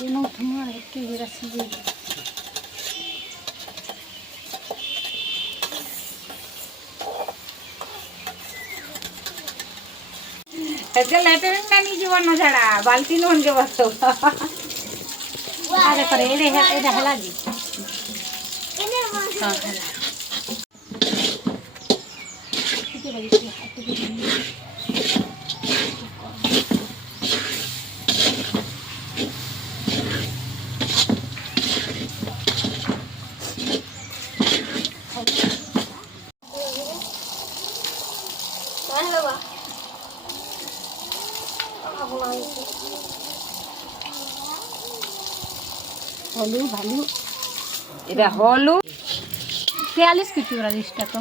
এনো তোমার একটু রাখছি যে এটা লেটারিং না নি জীবন না ছাড়া বালতি নুন কে বসো আরে করে এটা হেলা দি হ্যাঁ হেলা ঠিক আছে হাতে দিয়ে হলুদ ভালো এটা হলুদ 43 কি 44 টাকা